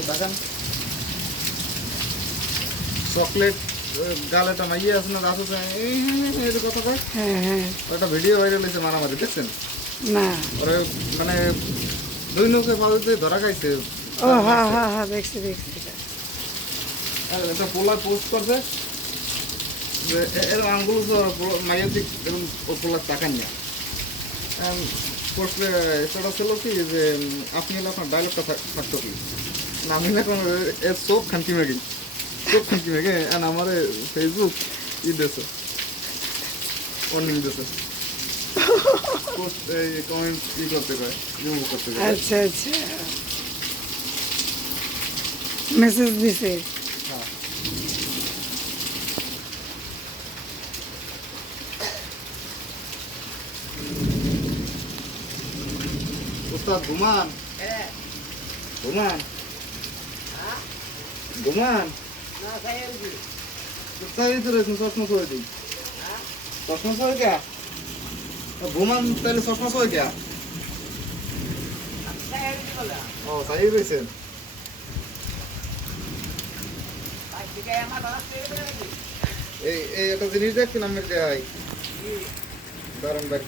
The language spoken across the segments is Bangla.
দেখান চকলেট গালে টানাইয়ে আছে না দাঁত আছে এই এই যে কথা কয়? হ্যাঁ হ্যাঁ। একটা ভিডিও ভাইরাল হয়েছে মারামারি দেখছেন? না। ওরে মানে দুই নৌকে পাওয়াতে ধরা খাইছে। ও হ্যাঁ হ্যাঁ হ্যাঁ দেখছি দেখছি একটা পোলা পোস্ট করছে এর আঙ্গুল দিক এরকম পোস্টে সেটা ছিল কি যে আপনি হলে আপনার ডায়লগটা থাকতো কি? না আমি না কোনো এর চোখ খানকি মেগি চোখ খানকি মেগে আর আমার ফেসবুক ই দেছে ওয়ার্নিং দেছে পোস্ট এই কমেন্ট ই করতে কয় রিমুভ করতে কয় আচ্ছা আচ্ছা মেসেজ দিছে হ্যাঁ উস্তাদ ঘুমান ঘুমান ঘুমান চশমা সরে দিই চশমা সরে কে ঘুমান তাহলে চশমা সরে কে ও তাই রয়েছেন এই একটা জিনিস দেখছেন আমি দেখাই দারুণ ব্যাগ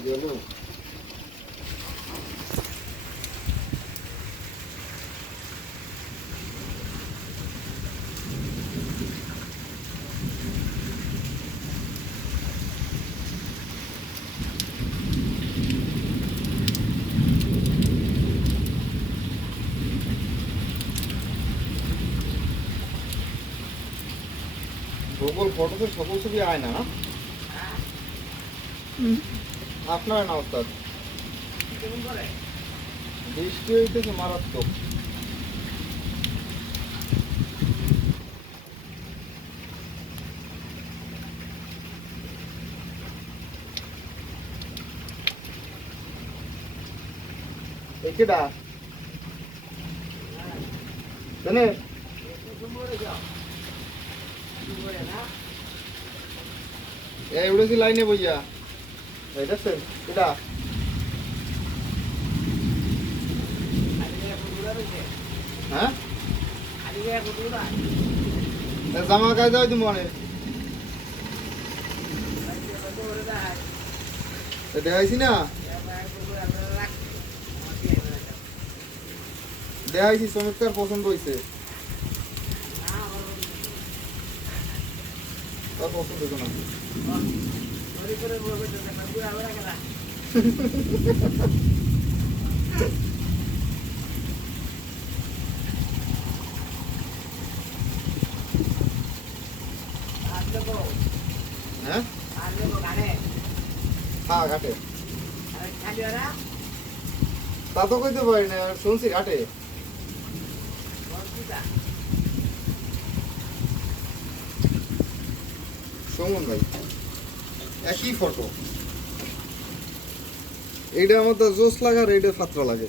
করলেন ওই গেল গুগল ফটোতে সকল ছবি আয় না না হুম। আপনার না ওস্তাদ? বৃষ্টি হইতেছে মারাত্মক? জানে এই উড়েছি লাইনে বইয়া। দেখছেন? এটা? হ্যাঁ? জামা গায়ে যাও তুমি মনে দেখাইছি না? দেখাইছি, চমৎকার পছন্দ হয়েছে পছন্দ হতো না? হ্যাঁ? হ্যাঁ ঘাটে। তা তো কইতে পারি না শুনছি ঘাটে। সুমন ভাই। একই ফটো এইটা আমাদের জোস লাগে আর এইটা ফাত্রা লাগে।